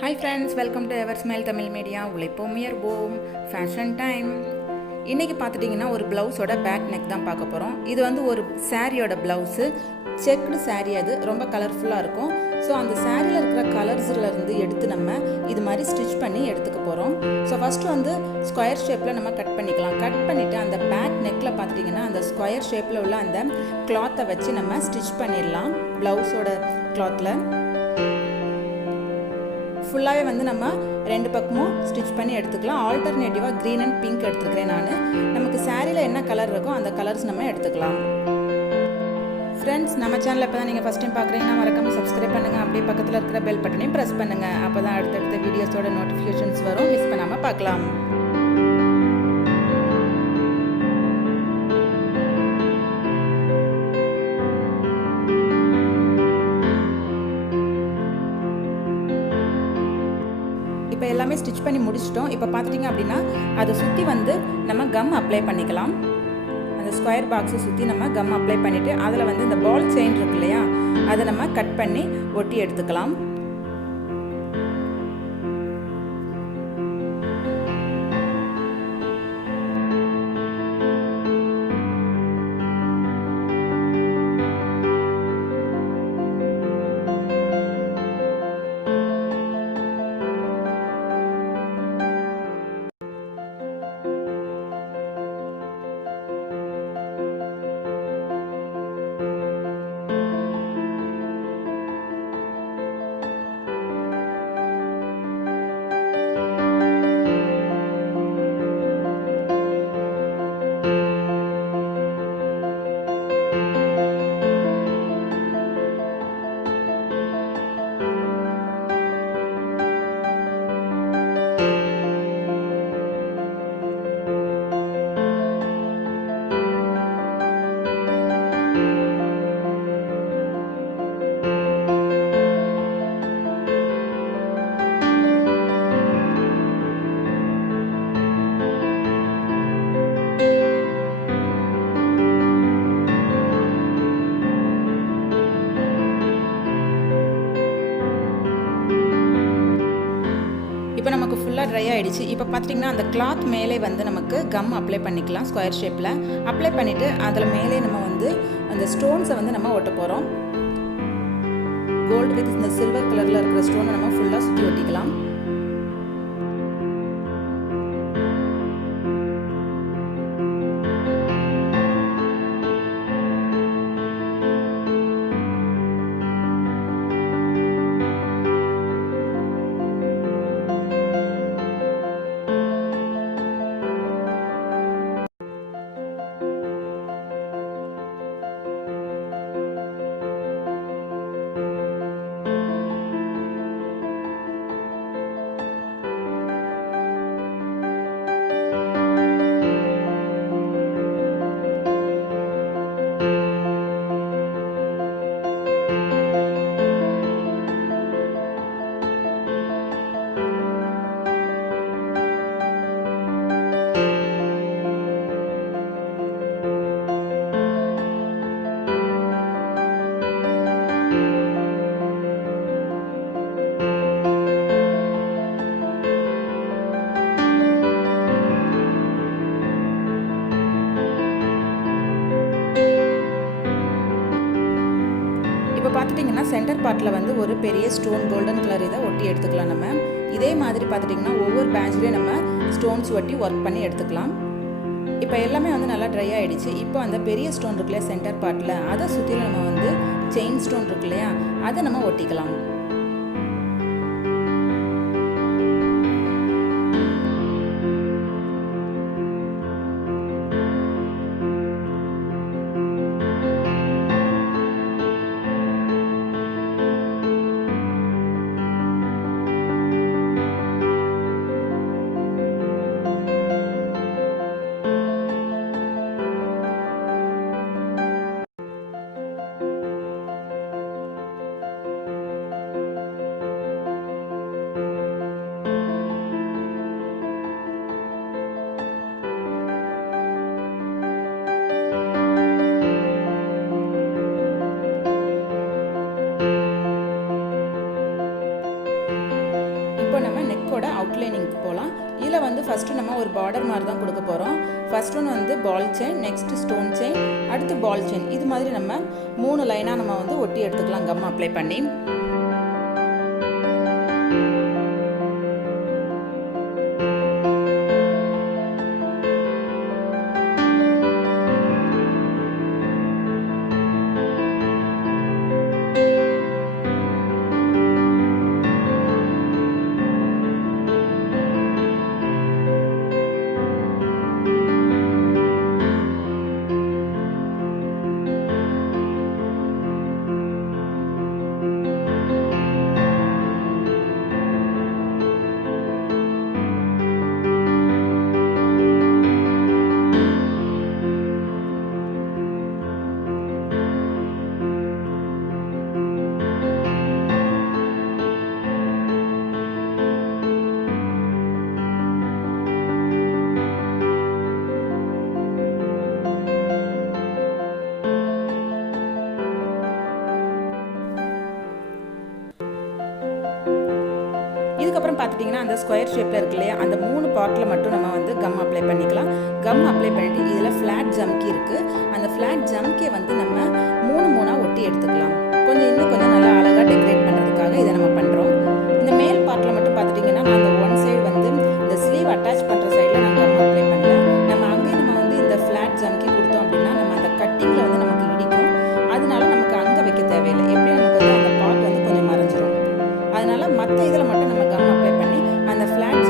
Hi friends, welcome to Eversmile Tamil Media. உழைப்போம் உயர்வோம் fashion time. இன்னைக்கு பார்த்துட்டிங்கன்னா ஒரு ப்ளவுஸோட பேக் நெக் தான் பார்க்க போகிறோம். இது வந்து ஒரு சாரியோட ப்ளவுஸு, செக்குடு சாரீ, அது ரொம்ப கலர்ஃபுல்லாக இருக்கும். ஸோ அந்த சாரியில் இருக்கிற கலர்ஸ்லேருந்து எடுத்து நம்ம இது மாதிரி ஸ்டிச் பண்ணி எடுத்துக்க போகிறோம். ஸோ ஃபஸ்ட்டு வந்து ஸ்கொயர் ஷேப்பில் நம்ம கட் பண்ணிக்கலாம். கட் பண்ணிவிட்டு அந்த பேக் நெக்கில் பார்த்துட்டிங்கன்னா அந்த ஸ்கொயர் ஷேப்பில் உள்ள அந்த கிளாத்தை வச்சு நம்ம ஸ்டிச் பண்ணிடலாம். ப்ளவுஸோட கிளாத்தில் ஃபுல்லாகவே வந்து நம்ம ரெண்டு பக்கமும் ஸ்டிச் பண்ணி எடுத்துக்கலாம். ஆல்டர்னேட்டிவாக க்ரீன் அண்ட் பிங்க் எடுத்துக்கிறேன் நான். நமக்கு சாரியில் என்ன கலர் இருக்கோ அந்த கலர்ஸ் நம்ம எடுத்துக்கலாம். ஃப்ரெண்ட்ஸ், நம்ம சேனலில் இப்போ தான் நீங்கள் ஃபஸ்ட் டைம் பார்க்குறீங்கன்னா மறக்காமல் சப்ஸ்கிரைப் பண்ணுங்கள். அப்படியே பக்கத்தில் இருக்கிற பெல் பட்டனையும் ப்ரெஸ் பண்ணுங்கள். அப்போ தான் அடுத்தடுத்த வீடியோஸோட நோட்டிஃபிகேஷன்ஸ் வரும். மிஸ் பண்ணாமல் பார்க்கலாம். இப்போ எல்லாமே ஸ்டிச் பண்ணி முடிச்சிட்டோம். இப்போ பார்த்துட்டிங்க அப்படின்னா அதை சுற்றி வந்து நம்ம கம் அப்ளை பண்ணிக்கலாம். அந்த ஸ்கொயர் பாக்ஸை சுற்றி நம்ம கம் அப்ளை பண்ணிவிட்டு அதில் வந்து இந்த பால் செயின் இருக்கு இல்லையா, அதை நம்ம கட் பண்ணி ஒட்டி எடுத்துக்கலாம். இப்போ நமக்கு ஃபுல்லாக ட்ரை ஆகிடுச்சு. இப்போ பார்த்திங்கன்னா அந்த கிளாத் மேலே வந்து நமக்கு கம் அப்ளை பண்ணிக்கலாம். ஸ்கொயர் ஷேப்பில் அப்ளை பண்ணிவிட்டு அதில் மேலே நம்ம வந்து அந்த ஸ்டோன்ஸை வந்து நம்ம ஒட்ட போகிறோம். கோல்டு வித் இந்த சில்வர் கலரில் இருக்கிற ஸ்டோனை நம்ம ஃபுல்லாக சுற்றி ஒட்டிக்கலாம். இப்போ பார்த்துட்டிங்கன்னா சென்டர் பார்ட்டில் வந்து ஒரு பெரிய ஸ்டோன் கோல்டன் கலர் இதை ஒட்டி எடுத்துக்கலாம். நம்ம இதே மாதிரி பார்த்துட்டிங்கன்னா ஒவ்வொரு பேட்ச்லேயும் நம்ம ஸ்டோன்ஸ் ஒட்டி ஒர்க் பண்ணி எடுத்துக்கலாம். இப்போ எல்லாமே வந்து நல்லா ட்ரை ஆகிடுச்சு. இப்போ அந்த பெரிய ஸ்டோன் இருக்கு இல்லையா சென்டர் பார்ட்டில், அதை சுற்றிலும் நம்ம வந்து செயின் ஸ்டோன் இருக்கு இல்லையா, அதை நம்ம ஒட்டிக்கலாம். இப்போ நம்ம நெக்கோட அவுட்லைனிங்க்கு போகலாம். இதில் வந்து ஃபஸ்ட்டு நம்ம ஒரு பார்டர் மாதிரி தான் கொடுக்க போகிறோம். ஃபர்ஸ்ட் ஒன் வந்து ball chain, next stone chain, அடுத்து பால் செயின். இது மாதிரி நம்ம 3 லைனாக நம்ம வந்து ஒட்டி எடுத்துக்கலாம் கம் அப்ளை பண்ணி. இதுக்கப்புறம் பார்த்துட்டிங்கன்னா அந்த ஸ்கொயர் ஷேப்பில் இருக்கு இல்லையா, அந்த 3 பார்ட்டில் மட்டும் நம்ம வந்து கம் அப்ளை பண்ணிக்கலாம். கம் அப்ளை பண்ணிவிட்டு இதில் ஃப்ளாட் ஜம்கி இருக்குது. அந்த ஃப்ளாட் ஜம்கியை வந்து நம்ம 3 ஒட்டி எடுத்துக்கலாம். இன்னும் கொஞ்சம் நல்லா அழகாக டெக்கரேட் பண்ணுறதுக்காக இதை நம்ம பண்ணுறோம். இந்த மேல் பார்ட்டில் மட்டும் பார்த்துட்டிங்கன்னா நான் அந்த ஒன் சைடு வந்து இந்த ஸ்லீவ் அட்டாச் பண்ணுற சைடில் நான் கம் அப்ளை பண்ணல. நம்ம அங்கேயே நம்ம வந்து இந்த ஃப்ளாட் ஜம்கி கொடுத்தோம் அப்படின்னா நம்ம அந்த கட்டிங்கில் வந்து நமக்கு இடிக்கும். அதனால நமக்கு அங்கே வைக்க தேவையில்லை. எப்படியும் நமக்கு வந்து அந்த பார்ட் வந்து கொஞ்சம் மறைஞ்சிரும். அதனால் மற்ற இதில் மட்டும் நம்ம கம் அப்ளை பண்ணி அந்த ஃப்ளாட்